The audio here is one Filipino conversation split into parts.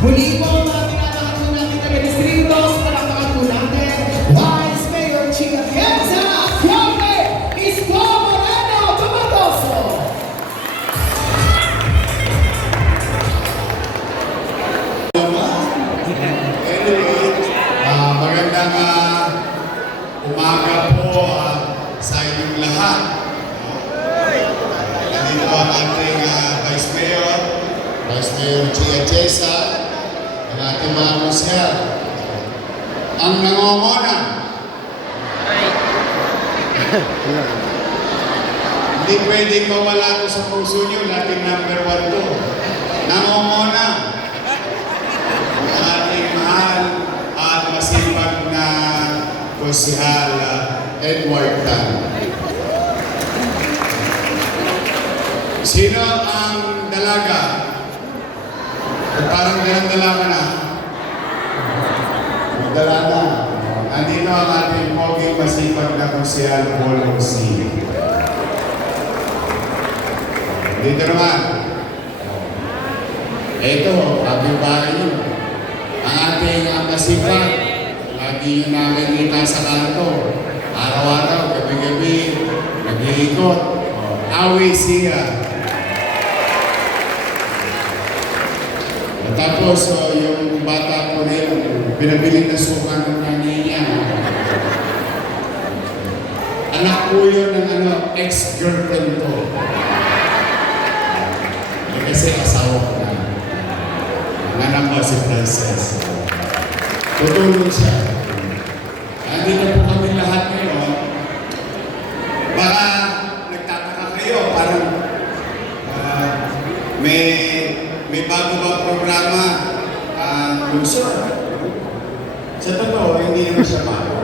Muli po mga pinapakatunan natin taga-distritos, palakpakan po natin, Vice Mayor Chia Pienza, Fiore, Isko Moreno, Tomatoso. Anyway, magandang umaga po sa inyong lahat. Nandito ang ating Vice Mayor Chia Pienza, ang ating mga konsyal. Ang nangongona. Hindi pwedeng mawala ko sa puso nyo, ating number 1 to. Nangongona. Ang ating mahal at masipag na konsyal Edward Tan. Sino ang dalaga? Parang dalaga na. Dalaga. Andito ang ating poging masipag na konsyal Paul Osi. Dito naman. Ito, kapitbahay nyo. Ang ating masipag, lagi nyo nakikita sa kanto. Araw-araw, gabi-gabi, nag-iikot. Awi siya. Tapos, yung bata ko rin, pinabili na suka ng nanay niya. Anak ko yun ng ex-girlfriend ko. Kasi asawa ko na. Ang anak ko si Princess. Tutulong siya. Andito po kami lahat ngayon. Baka nagtataka kayo, parang may bago ba programa lungsod. Sa totoo, hindi naman siya bago.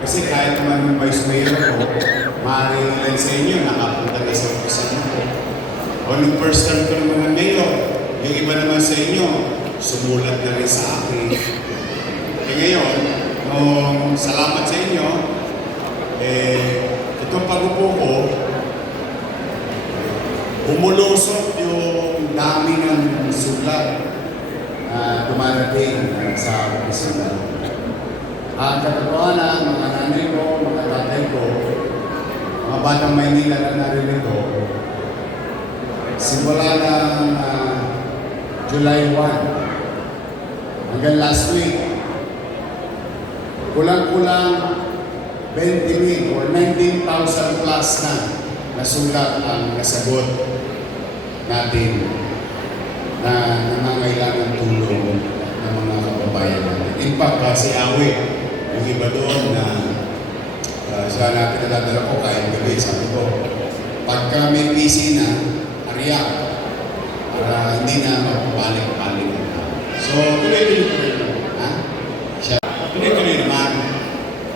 Kasi kahit naman yung Vice Mayor ko, maaaring ilan sa inyo nakapunta na sa opisina ko. O nung first time ko naman ng mayor, yung iba naman sa inyo, sumulat na rin sa akin. E ngayon, nung salamat sa inyo, itong pag-upo ko, umulusot yung dami ng sulat na dumarating sa opisina. Ang katotohanan, mga nanay ko, mga tatay ko, mga batang Maynila na narinig ko, simula ng July 1 hanggang last week, kulang-kulang 20,000 or 19,000 plus na sulat ang nasagot natin na nangangailangan tulong ng mga kababayan natin. In fact, si Awe, yung iba doon na sila natin nadadala ko kahit gabi, sabi ko, pagka may PC na, ariyak, para hindi na magpapalik-palik. So, tuloy-tuloy ko rin. Tuloy-tuloy naman.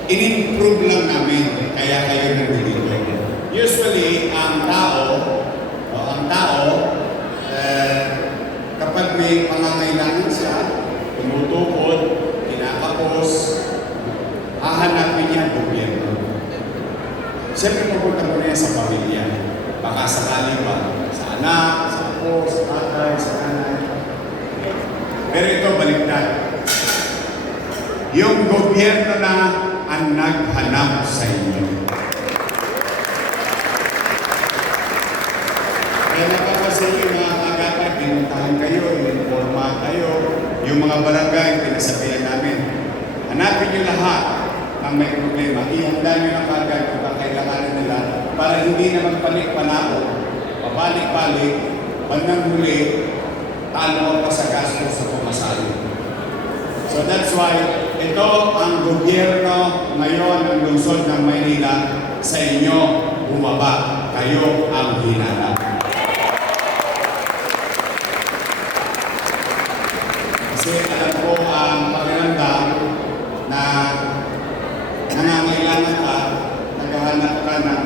In-improve lang namin, kaya kayo nandito. Usually, ang tao, kapag may pangangailangan siya, tumutukod, kinakapos, hahanapin niya ang gobyerno. Siyempre, pupunta mo niya sa pamilya. Baka sakali ba? Sa anak, sa apo, sa tatay, sa nanay. Pero ito, baliktad. Yung gobyerno na ang naghanap sa inyo. Kaya napapasin yung mga kagapay, pinuntahan kayo, informa kayo, yung mga barangay, pinasabihan namin. Hanapin nyo lahat ang may problema. Ihanda nyo ng kagad kung kailangan nila para hindi na magpalik-panao, pabalik-balik, bandang huli, talo pa sa gasto sa pumasali. So that's why, ito ang gobyerno ngayon ng lungsod ng Maynila sa inyo bumaba. Kayo ang hinanap. Kasi alam ko ang pakiramdam na nangangailangan ka, naghahanap ka ng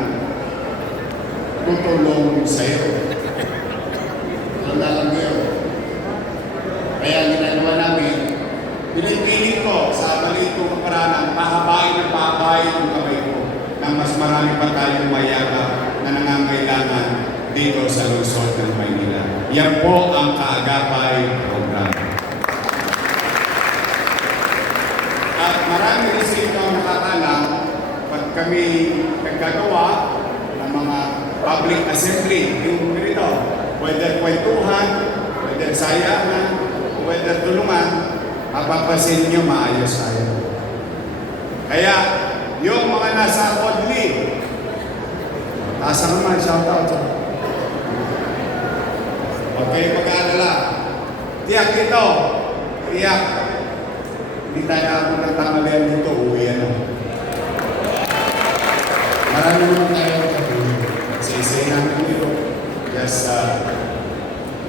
tutulong sa'yo. Alam ngayon. Kaya ang ginagawa namin, pinipilit ko sa malitong paraan pahabain ng kamay ko na mas marami pa tayong mayaga na nangangailangan dito sa lungsod ng Maynila. Yan po ang Kaagapay program. kami naggagawa ng mga public assembly, yung ganito, whether kwentuhan, whether sayahan, whether tulungan, mapapansin niyo maayos tayo. Kaya, yung mga nasa Audley, taas naman, shout out. Okay, pag-aalala. Tiyak dito. Tiyak. Hindi tayo ako nagtamalian dito. Uwi ano. Marami naman tayo kapag isa-isa namin dito. Just,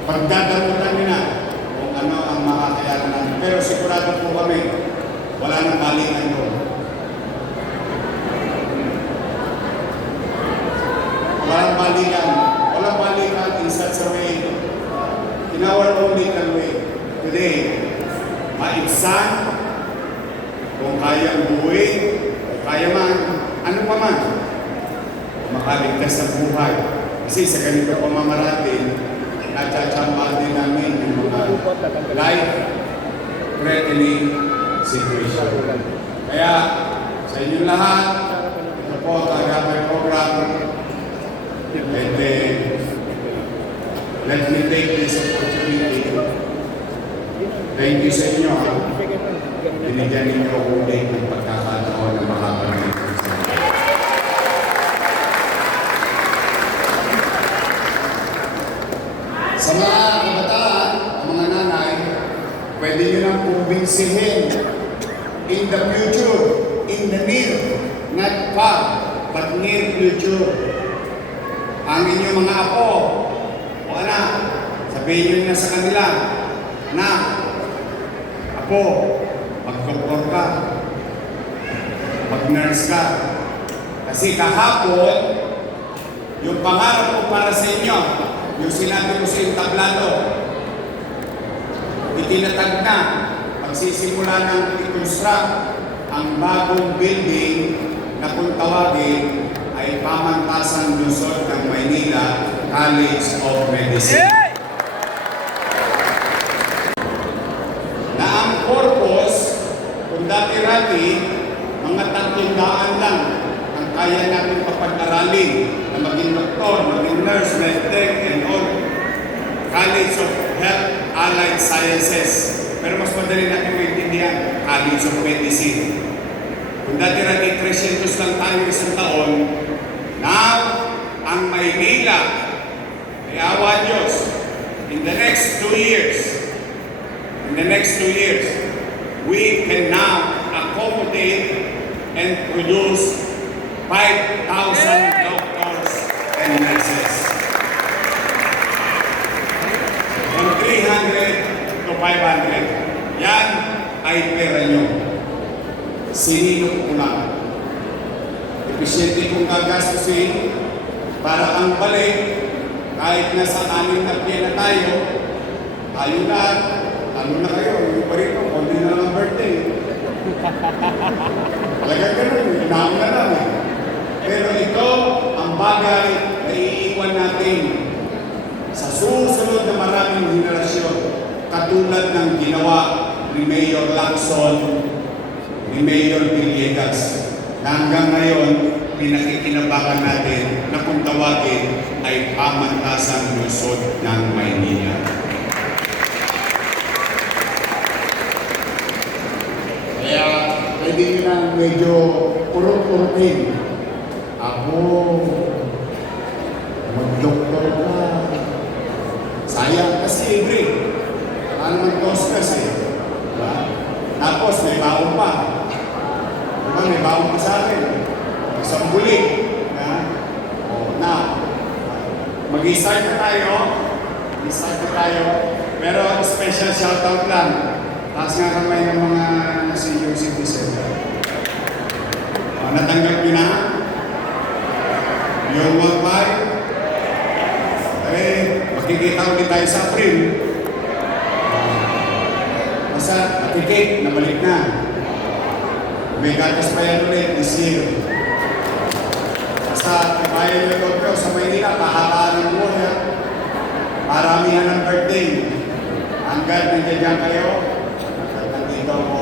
pagdadamutan nyo na kung ano ang mga kailangan natin. Pero sigurado po kami, wala nang malingan doon. Walang balikan. Walang balikan in such a way. In our own legal way. Today, maibsan, kung kaya buuin, kung kaya man, ano pa man, makaligtas ng buhay. Kasi sa ganito pamamarati, natsatsamba din namin yung mga life-threatening situation. Kaya, sa inyong lahat, ito po ang kagapay program. And let me take this opportunity. Thank you sa inyo. Binigyan ninyo ulit ng pagkakataon na makapagay. Sa mga kabataan, ang mga nanay, pwede nyo nang kumbinsihin in the future, in the near, not far, but near future. Ang inyong mga apo o anak, sabihin nyo na sa kanila, na, apo, mag-doktor ka, mag-nurse ka. Kasi kahapon, yung pangarap ko para sa inyo, yung sinabi ko sa tablado, itinatag na, magsisimula ng i-construct ang bagong building na kung tawagin ay Pamantasan Luzon ng Maynila College of Medicine. Na ang purpose, kung dati-rati, mga 300 lang ang kaya natin papag-aralin na maging doktor, maging nurse, medtech, and all College of Health Allied Sciences. Pero mas madali natin maintindihan, College of Medicine. Kung dati-rati 300 lang tayo isang taon, now, ang Maynila, ay awa Diyos, in the next 2 years, we can now accommodate and produce 5,000 doctors and nurses. From 300 to 500. Yan ay pera nyo. Sinino ko lang. Episyente kong gagastusin para ang balik, kahit nasa 6 na piya na tayo lahat, ano na kayo, yung pa rito, kundi na lang ang birthday. Talagang ganun, inaam na lang eh. Pero ito, ang bagay na iiwan natin sa susunod na maraming henerasyon, katulad ng ginawa ni Mayor Lacson, ni Mayor Villegas. Na hanggang ngayon, pinakikinabangan natin na kung tawagin ay Pamantasan Luzon ng Maynila. Kaya pwede nyo na medyo urot-urotin. Ako, mag-doktor ka. Sayang kasi libre. Ano man tos kasi. Diba? Tapos may baon pa. Diba, may baon pa sa akin. Isang buli. Now, mag-i-start na tayo. Pero special shoutout lang. Taas nga kamay ng mga senior citizen. Natanggap nyo na? Yung worldwide? Makikita ulit tayo sa April. Basta, nakikik, nabalik na. May gatas pa yan ulit this year. Basta, bayan nyo ito sa Maynila, kahabaan ng buhay. Maramihan ng birthday. Hanggang nandiyan kayo, nandito ako.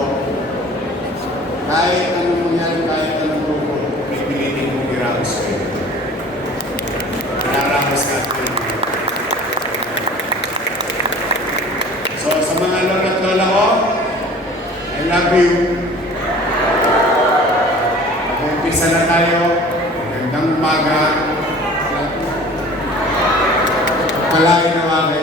Kahit anong mangyari, kahit anong grupo, pipili abraos natin. So, sa mga lolo at lola ko, I love you. Mag-umpisa na tayo. Magandang umaga. Palain naman